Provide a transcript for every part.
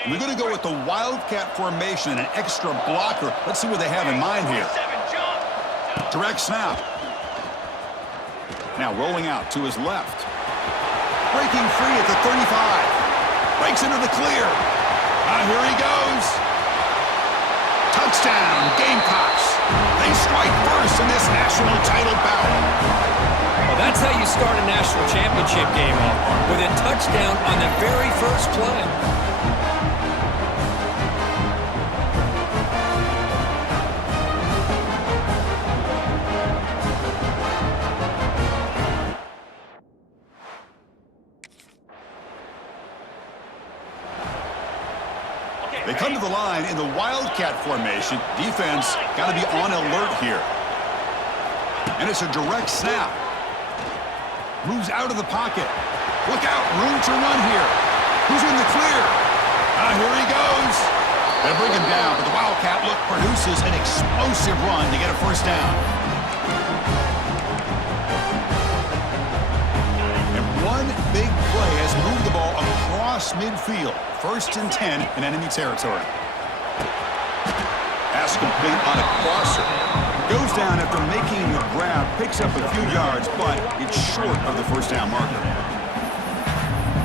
And they're going to go with the Wildcat formation, an extra blocker. Let's see what they have in mind here. Direct snap. Now rolling out to his left. Breaking free at the 35. Breaks into the clear. Here he goes. Touchdown, Gamecocks. They strike first in this national title bout. Well, that's how you start a national championship game off, with a touchdown on the very first play. They come to the line in the Wildcat formation. Defense got to be on alert here. And it's a direct snap. Moves out of the pocket. Look out, room to run here. Who's in the clear? Here he goes. They bring him down, but the Wildcat look produces an explosive run to get a first down. And one big play has moved the ball across midfield. 1st and 10 in enemy territory. Pass complete on a crosser. Goes down after making the grab, picks up a few yards, but it's short of the first down marker.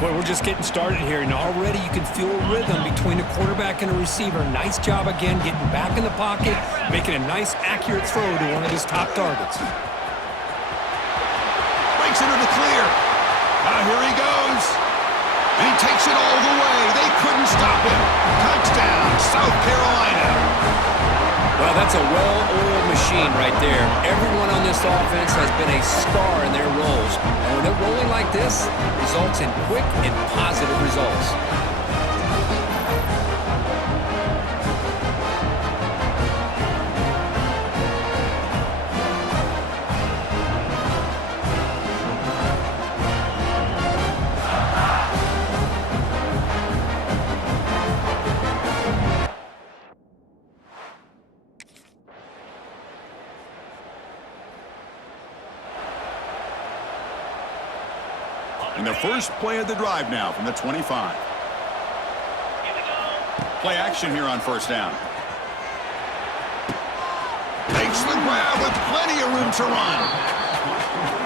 Boy, we're just getting started here, and already you can feel a rhythm between the quarterback and the receiver. Nice job again getting back in the pocket, making a nice, accurate throw to one of his top targets. Breaks into the clear. Here he goes. And he takes it all the way. They couldn't stop him. Touchdown, South Carolina. Well, that's a well-oiled machine right there. Everyone on this offense has been a star in their roles. And when they're rolling like this, it results in quick and positive results. And the first play of the drive now from the 25. Play action here on first down. Takes the grab with plenty of room to run.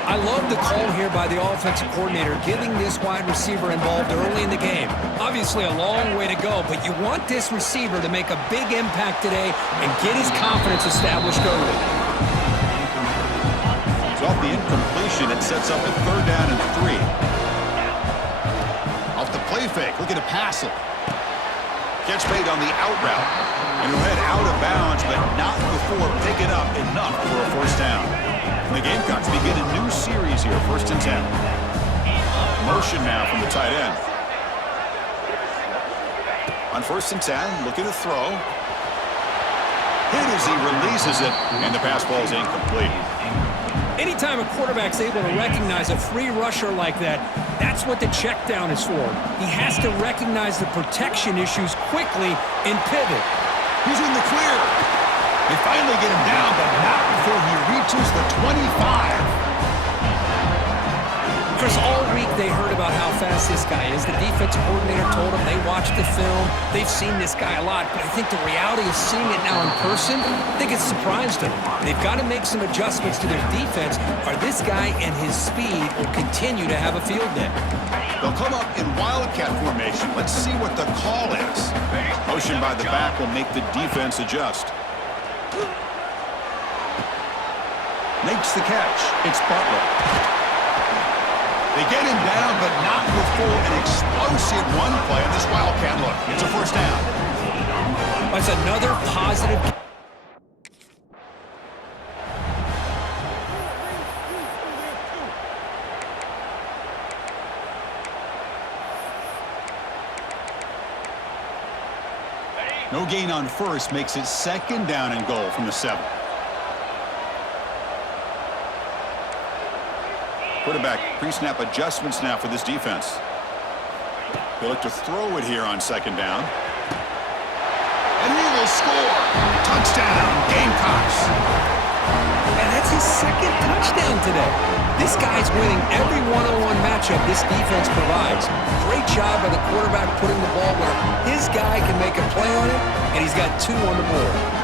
I love the call here by the offensive coordinator, getting this wide receiver involved early in the game. Obviously a long way to go, but you want this receiver to make a big impact today and get his confidence established early. It's off the incompletion. It sets up a 3rd down and 3. Off the play fake, looking to pass it. Catch made on the out route. And he'll head out of bounds, but not before picking up enough for a first down. And the Gamecocks begin a new series here, 1st and 10. Motion now from the tight end. On 1st and 10, looking to throw. Hit as he releases it, and the pass ball is incomplete. Anytime a quarterback's able to recognize a free rusher like that, that's what the check down is for. He has to recognize the protection issues quickly and pivot. He's in the clear. They finally get him down, but not before he reaches the 25. Chris, all week they heard about how fast this guy is. The defensive coordinator told them they watched the film. They've seen this guy a lot, but I think the reality of seeing it now in person, I think it's surprised them. They've got to make some adjustments to their defense, or this guy and his speed will continue to have a field day. They'll come up in Wildcat formation. Let's see what the call is. Motion by the back will make the defense adjust. Makes the catch. It's Butler. They get him down, but not before an explosive run play on this Wildcat look. It's a first down. That's another positive. No gain on first makes it 2nd down and goal from the 7. Quarterback pre-snap adjustments now for this defense. They look to throw it here on 2nd down. And he will score. Touchdown, Gamecocks. And that's his 2nd touchdown today. This guy's winning every one-on-one matchup this defense provides. Great job by the quarterback putting the ball where his guy can make a play on it, and he's got 2 on the board.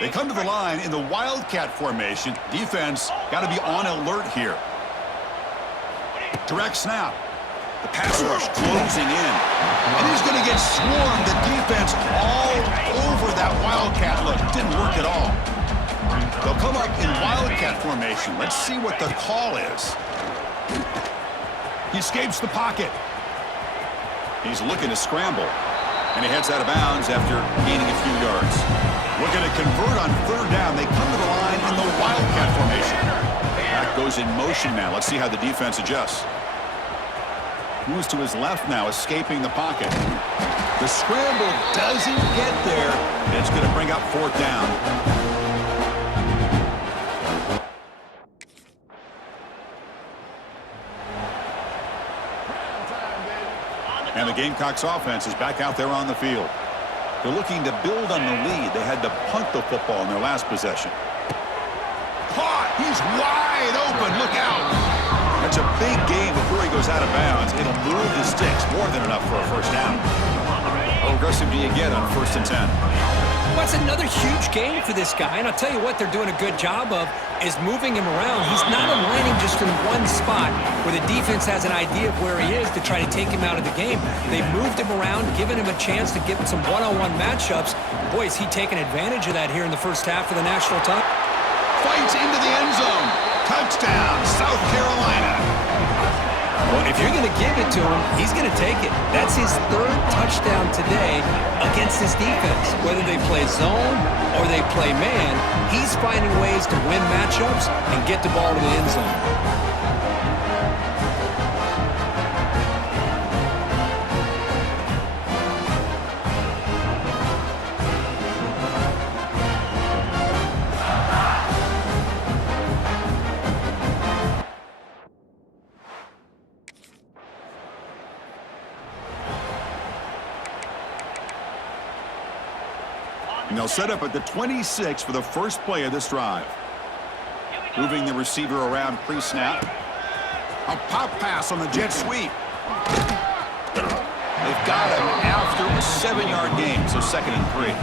They come to the line in the Wildcat formation. Defense got to be on alert here. Direct snap. The pass rush closing in. And he's going to get swarmed. The defense all over that Wildcat look. Didn't work at all. They'll come up in Wildcat formation. Let's see what the call is. He escapes the pocket. He's looking to scramble. And he heads out of bounds after gaining a few yards. We're going to convert on 3rd down. They come to the line in the Wildcat formation. That goes in motion now. Let's see how the defense adjusts. Moves to his left now, escaping the pocket. The scramble doesn't get there, and it's going to bring up 4th down. And the Gamecocks offense is back out there on the field. They're looking to build on the lead. They had to punt the football in their last possession. Caught! He's wide open. Look out! That's a big game before he goes out of bounds. It'll move the sticks. More than enough for a 1st down. How aggressive do you get on 1st and 10? Well, it's another huge game for this guy, and I'll tell you what they're doing a good job of is moving him around. He's not aligning just in one spot where the defense has an idea of where he is to try to take him out of the game. They've moved him around, given him a chance to get some one-on-one matchups. Boy, is he taking advantage of that here in the first half of the national title. Fights into the end zone. Touchdown, South Carolina. Well, if you're going to give it to him, he's going to take it. That's his 3rd touchdown today against this defense. Whether they play zone or they play man, he's finding ways to win matchups and get the ball to the end zone. And they'll set up at the 26 for the first play of this drive. Moving the receiver around pre-snap. A pop pass on the jet sweep. They've got him after a 7-yard gain, so 2nd and 3.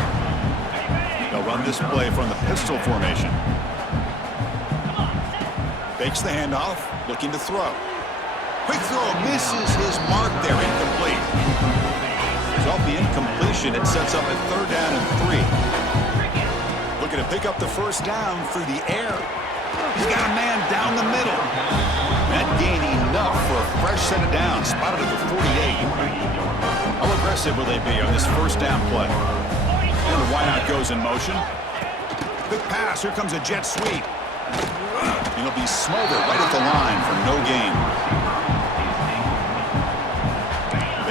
They'll run this play from the pistol formation. Fakes the handoff, looking to throw. Quick throw, misses his mark there, incomplete. Off the incompletion, it sets up a 3rd down and 3. Looking to pick up the 1st down through the air. He's got a man down the middle. That gain enough for a fresh set of downs. Spotted at the 48. How aggressive will they be on this 1st down play? And the wideout goes in motion. Quick pass. Here comes a jet sweep. And he'll be smothered right at the line for no gain.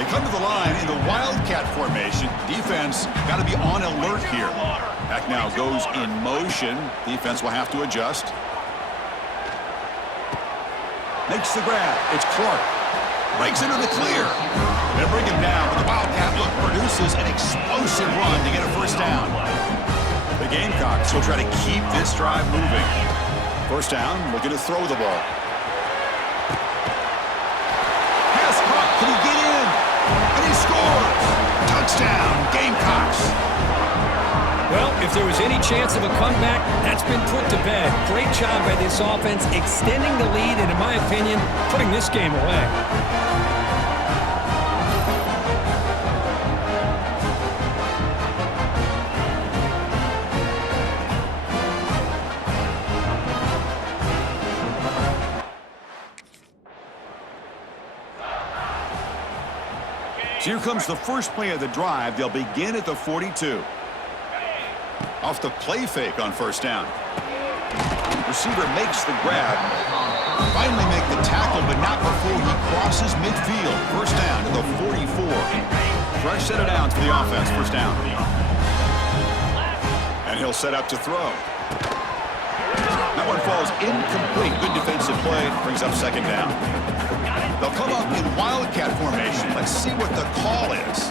Come to the line in the Wildcat formation. Defense got to be on alert here. Back now goes in motion. Defense will have to adjust. Makes the grab. It's Clark. Breaks into the clear. They bring him down, but the Wildcat look produces an explosive run to get a 1st down. The Gamecocks will try to keep this drive moving. 1st down, looking to throw the ball. Pass caught. Can he get in? And he scores! Touchdown, Gamecocks! Well, if there was any chance of a comeback, that's been put to bed. Great job by this offense, extending the lead, and in my opinion, putting this game away. So here comes the first play of the drive. They'll begin at the 42. Off the play fake on 1st down. Receiver makes the grab. Finally make the tackle, but not before he crosses midfield. 1st down to the 44. Fresh set of downs for the offense. 1st down. And he'll set up to throw. That one falls incomplete. Good defensive play. Brings up 2nd down. They'll come up in wildcat formation. Let's see what the call is.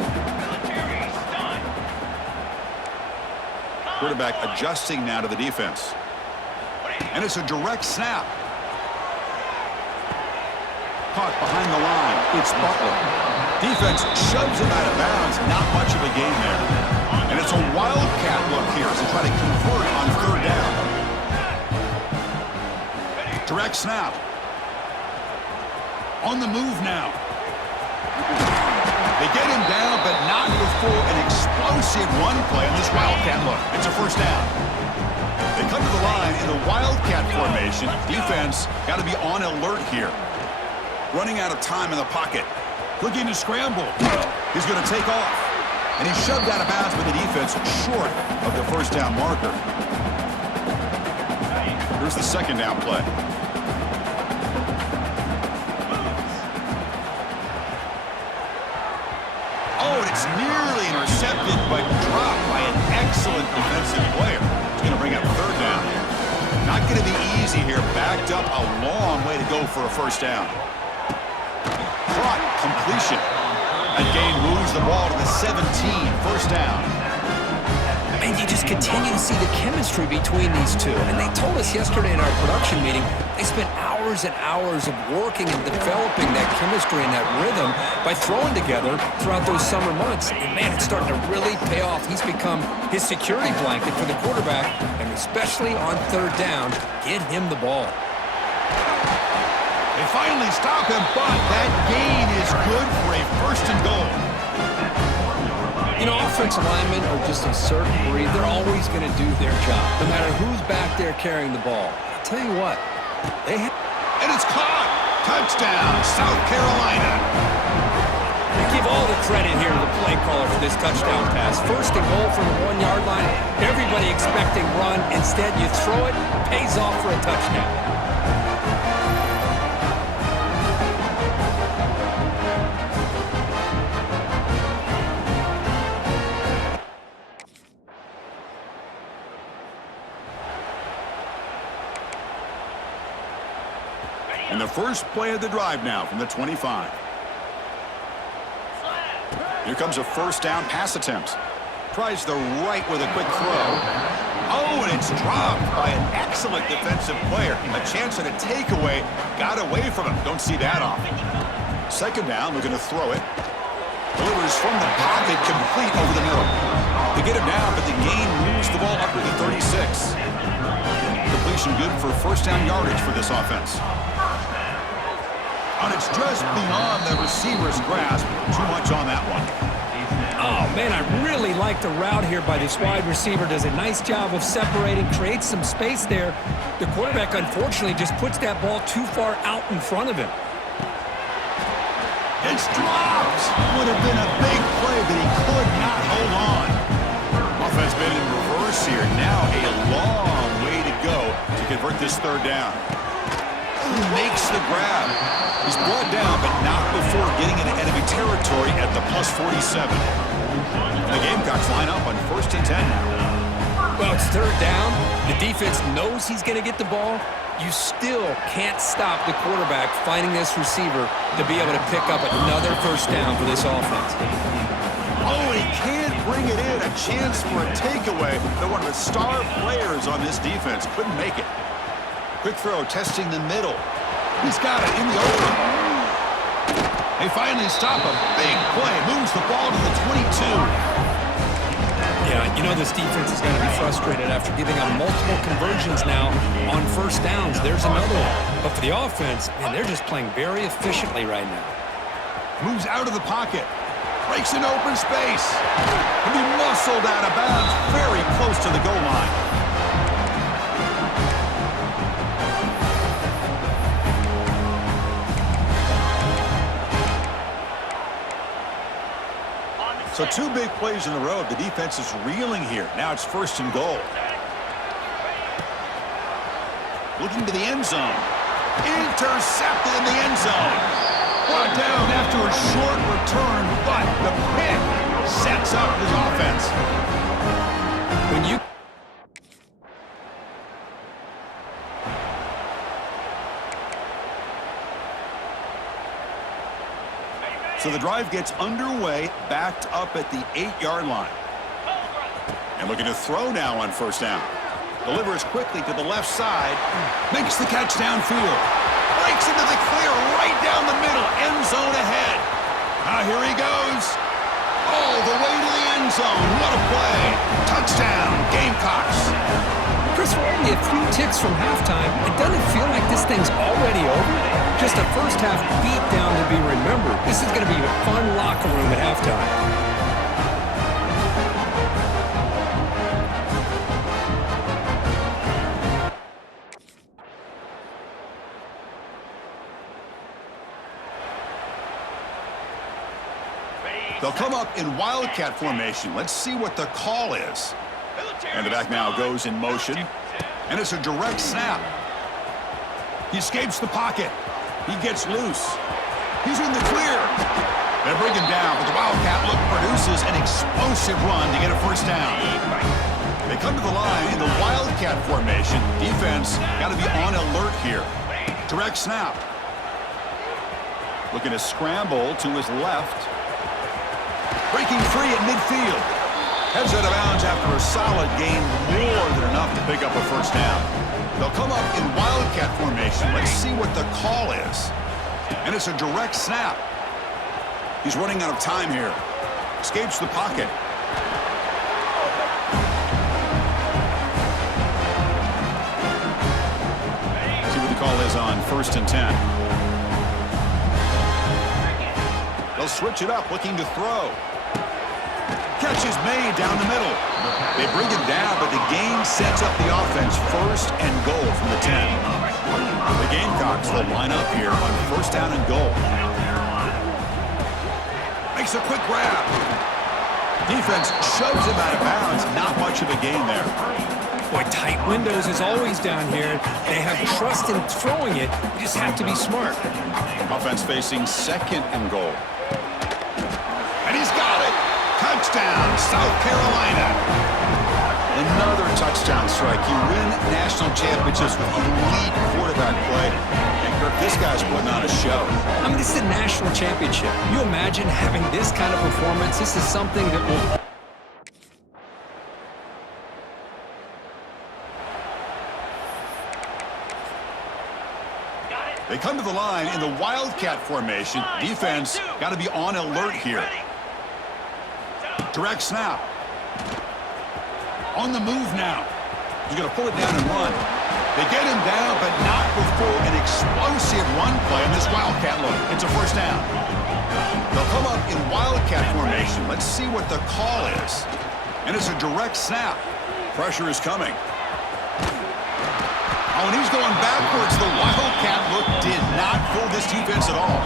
Quarterback adjusting now to the defense. And it's a direct snap. Caught behind the line. It's Butler. Defense shoves him out of bounds. Not much of a gain there. And it's a wildcat look here as they try to convert on third down. Direct snap. On the move now. They get him down, but not before an explosive run play on this wildcat look. It's a first down. They come to the line in the wildcat formation. Defense got to be on alert here. Running out of time in the pocket. Looking to scramble. He's going to take off. And he's shoved out of bounds by the defense short of the first down marker. Here's the second down play. Oh, and it's nearly intercepted, but dropped by an excellent defensive player. It's going to bring up third down. Not going to be easy here. Backed up a long way to go for a first down. Caught, completion. That gain moves the ball to the 17, first down. And you just continue to see the chemistry between these two. And they told us yesterday in our production meeting, they spent hours and hours of working and developing that chemistry and that rhythm by throwing together throughout those summer months. And man, it's starting to really pay off. He's become his security blanket for the quarterback, and especially on third down, get him the ball. They finally stop him, but that gain is good for a first and goal. You know, offensive linemen are just a certain breed. They're always going to do their job, no matter who's back there carrying the ball. I'll tell you what, and it's caught. Touchdown, South Carolina. I give all the credit here to the play caller for this touchdown pass. First and goal from the 1 yard line. Everybody expecting run. Instead, you throw it, pays off for a touchdown. And the first play of the drive now from the 25. Here comes a first down pass attempt. Tries the right with a quick throw. Oh, and it's dropped by an excellent defensive player. A chance at a takeaway. Got away from him. Don't see that often. Second down, we're going to throw it. Delivers from the pocket, complete over the middle. They get him down, but the gain moves the ball up to the 36. Completion good for first down yardage for this offense. And it's just beyond the receiver's grasp. Too much on that one. Oh, man, I really like the route here by this wide receiver. Does a nice job of separating, creates some space there. The quarterback, unfortunately, just puts that ball too far out in front of him. It's dropped. Would have been a big play, but he could not hold on. Offense been in reverse here. Now a long way to go to convert this third down. Makes the grab. He's brought down, but not before getting into enemy territory at the plus 47. The Gamecocks line up on first and 10 now. Well, it's third down. The defense knows he's going to get the ball. You still can't stop the quarterback finding this receiver to be able to pick up another first down for this offense. Oh, he can't bring it in. A chance for a takeaway. They're one of the star players on this defense. Couldn't make it. Quick throw, testing the middle. He's got it in the open. They finally stop a big play. Moves the ball to the 22. Yeah, you know this defense is going to be frustrated after giving up multiple conversions now on first downs. There's another one. But for the offense, man, they're just playing very efficiently right now. Moves out of the pocket. Breaks an open space. And he muscled out of bounds very close to the goal line. So two big plays in a row. The defense is reeling here. Now it's first and goal. Looking to the end zone. Intercepted in the end zone. Brought down after a short return, but the pick sets up his offense. When you So the drive gets underway, backed up at the 8-yard line. And looking to throw now on first down. Delivers quickly to the left side. Makes the catch downfield. Breaks into the clear right down the middle. End zone ahead. Now here he goes. All the way to the end zone. What a play. Touchdown, Gamecocks. Chris, we're only a few ticks from halftime. It doesn't feel like this thing's already over. Just a first-half beatdown to be remembered. This is going to be a fun locker room at halftime. They'll come up in Wildcat formation. Let's see what the call is. And the back now goes in motion. And it's a direct snap. He escapes the pocket. He gets loose. He's in the clear. They bring him down, but the Wildcat look produces an explosive run to get a first down. They come to the line in the Wildcat formation. Defense got to be on alert here. Direct snap. Looking to scramble to his left. Breaking free at midfield. Heads out of bounds after a solid gain, more than enough to pick up a first down. They'll come up in Wildcat formation. Let's see what the call is. And it's a direct snap. He's running out of time here. Escapes the pocket. See what the call is on 1st and 10. They'll switch it up, looking to throw. Catch is made down the middle. They bring him down, but the gain sets up the offense 1st and goal from the 10. The Gamecocks will line up here on 1st down and goal. Makes a quick grab. Defense shoves him out of bounds. Not much of a gain there. Boy, tight windows is always down here. They have trust in throwing it. You just have to be smart. Offense facing 2nd and goal. And he's got it. Touchdown, South Carolina. Another touchdown strike. You win national championships with elite quarterback play. And Kirk, this guy's putting on a show. I mean, this is a national championship. You imagine having this kind of performance? This is something that will... They come to the line in the Wildcat formation. Defense got to be on alert here. Direct snap. On the move now. He's going to pull it down and run. They get him down, but not before an explosive run play on this Wildcat look. It's a first down. They'll come up in Wildcat formation. Let's see what the call is. And it's a direct snap. Pressure is coming. Oh, and he's going backwards. The Wildcat look did not fool this defense at all.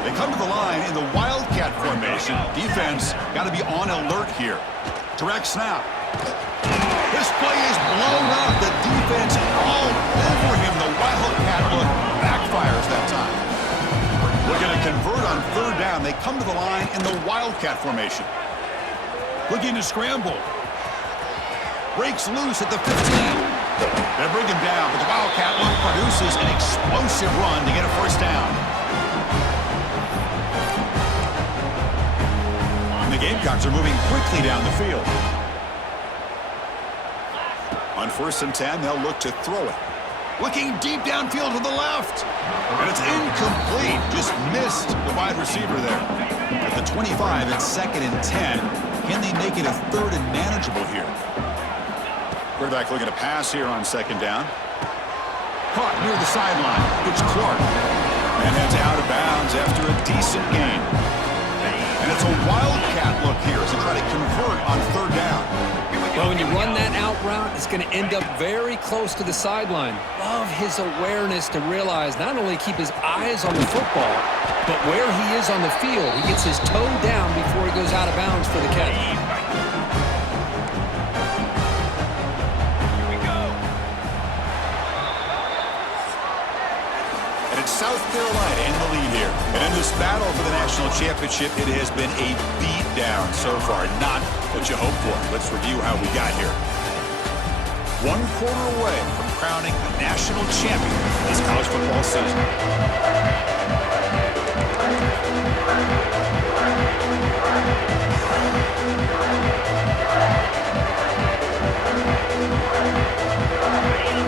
They come to the line in the Wildcat formation. Defense got to be on alert here. Direct snap. This play is blown up. The defense all over him. The Wildcat look backfires that time. We're going to convert on 3rd down. They come to the line in the Wildcat formation. Looking to scramble. Breaks loose at the 15. They bring him down, but the Wildcat look produces an explosive run to get a first down. And the Gamecocks are moving quickly down the field. On 1st and 10, they'll look to throw it. Looking deep downfield to the left. And it's incomplete. Just missed the wide receiver there. At the 25, it's 2nd and 10. Can they make it a 3rd and manageable here? Quarterback looking to pass here on 2nd down. Caught near the sideline. It's Clark. And heads out of bounds after a decent gain. And it's a Wildcat look here as they try to convert on 3rd down. Well, when you run that out route, it's going to end up very close to the sideline. Love his awareness to realize not only keep his eyes on the football, but where he is on the field. He gets his toe down before he goes out of bounds for the catch. South Carolina in the lead here. And in this battle for the national championship, it has been a beatdown so far. Not what you hoped for. Let's review how we got here. 1 quarter away from crowning a national champion this college football season.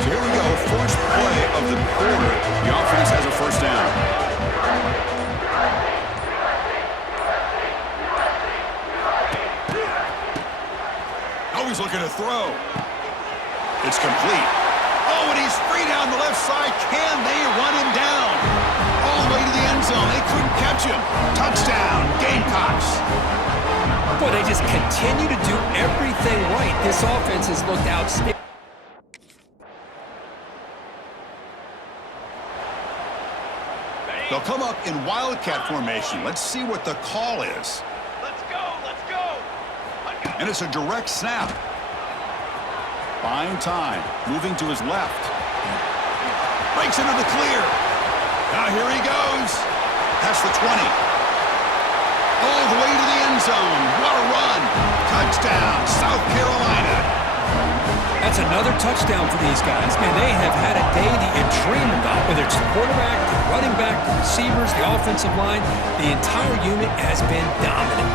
So here we go, first play of the quarter. The offense has a first down. Oh, he's looking to throw. It's complete. Oh, and he's free down the left side. Can they run him down? All the way to the end zone. They couldn't catch him. Touchdown, Gamecocks. Boy, they just continue to do everything right. This offense has looked outstanding. They'll come up in Wildcat formation. Let's see what the call is. Let's go, let's go. And it's a direct snap. Buying time. Moving to his left. Breaks into the clear. Now here he goes. Past the 20. All the way to the end zone. What a run. Touchdown, South Carolina. That's another touchdown for these guys. Man, they have had a day that you dream about, whether it's the quarterback, the running back, the receivers, the offensive line. The entire unit has been dominant.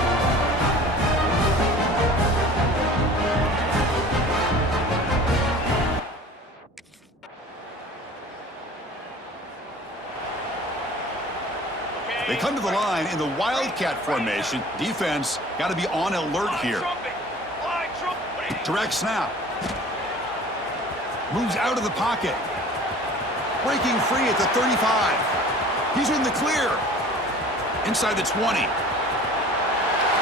They come to the line in the Wildcat formation. Defense got to be on alert here. Direct snap. Moves out of the pocket. Breaking free at the 35. He's in the clear. Inside the 20.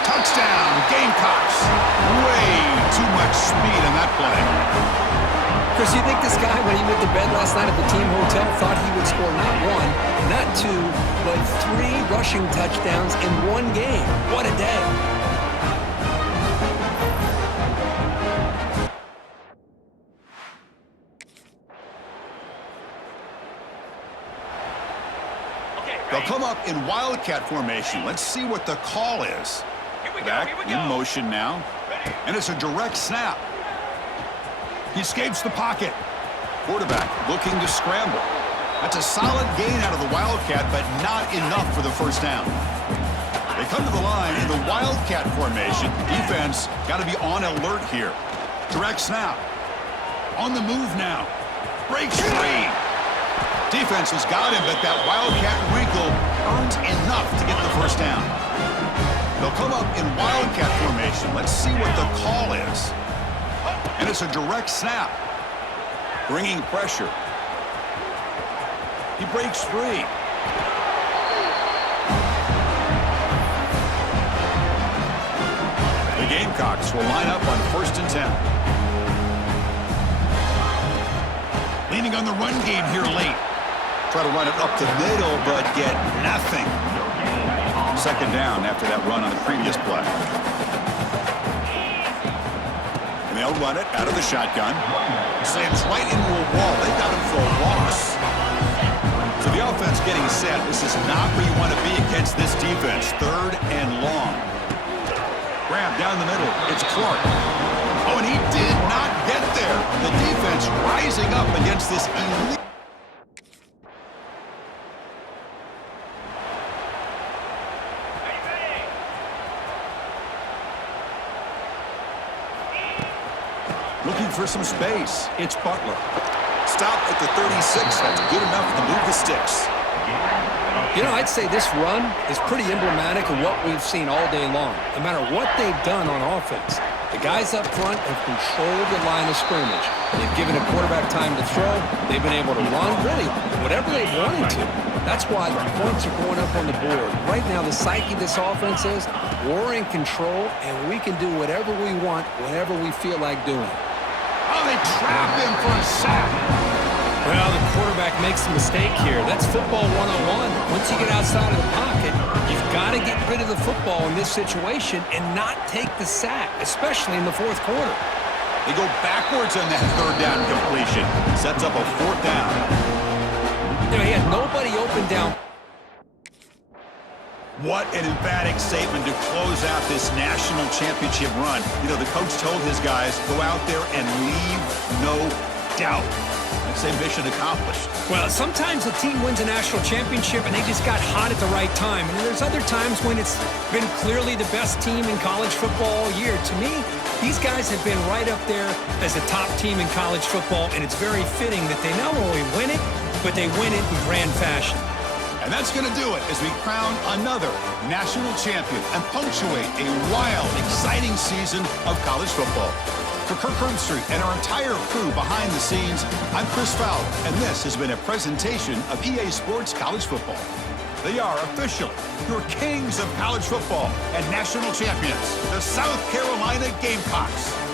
Touchdown, Gamecocks. Way too much speed on that play. Chris, you think this guy, when he went to bed last night at the team hotel, thought he would score not one, not two, but 3 rushing touchdowns in one game? What a day. They'll come up in Wildcat formation. Let's see what the call is. Back in motion now. And it's a direct snap. He escapes the pocket. Quarterback looking to scramble. That's a solid gain out of the Wildcat, but not enough for the first down. They come to the line in the Wildcat formation. Defense got to be on alert here. Direct snap. On the move now. Breaks free. Defense has got him, but that Wildcat wrinkle earns enough to get the first down. They'll come up in Wildcat formation. Let's see what the call is. And it's a direct snap. Bringing pressure. He breaks free. The Gamecocks will line up on 1st and 10. Leaning on the run game here late. Try to run it up the middle, but get nothing. Second down after that run on the previous play. And they'll run it out of the shotgun. Slams right into a wall. They got him for a loss. So the offense getting set. This is not where you want to be against this defense. 3rd and long. Grab down the middle. It's Clark. Oh, and he did not get there. The defense rising up against this elite. Looking for some space. It's Butler. Stop at the 36. That's good enough to move the sticks. You know, I'd say this run is pretty emblematic of what we've seen all day long. No matter what they've done on offense, the guys up front have controlled the line of scrimmage. They've given a quarterback time to throw. They've been able to run, really, whatever they've wanted to. That's why the points are going up on the board. Right now, the psyche of this offense is we're in control, and we can do whatever we want, whenever we feel like doing it. Oh, they trap him for a sack. Well, the quarterback makes a mistake here. That's football 101. Once you get outside of the pocket, you've got to get rid of the football in this situation and not take the sack, especially in the 4th quarter. They go backwards on that 3rd down completion. Sets up a 4th down. You know, he had nobody open down. What an emphatic statement to close out this national championship run. You know, the coach told his guys, go out there and leave no doubt. I'd say mission accomplished. Well, sometimes a team wins a national championship and they just got hot at the right time. And there's other times when it's been clearly the best team in college football all year. To me, these guys have been right up there as a top team in college football, and it's very fitting that they not only win it, but they win it in grand fashion. And that's going to do it as we crown another national champion and punctuate a wild, exciting season of college football. For Kirk Herbstreit and our entire crew behind the scenes, I'm Chris Fowler, and this has been a presentation of EA Sports College Football. They are officially your kings of college football and national champions, the South Carolina Gamecocks.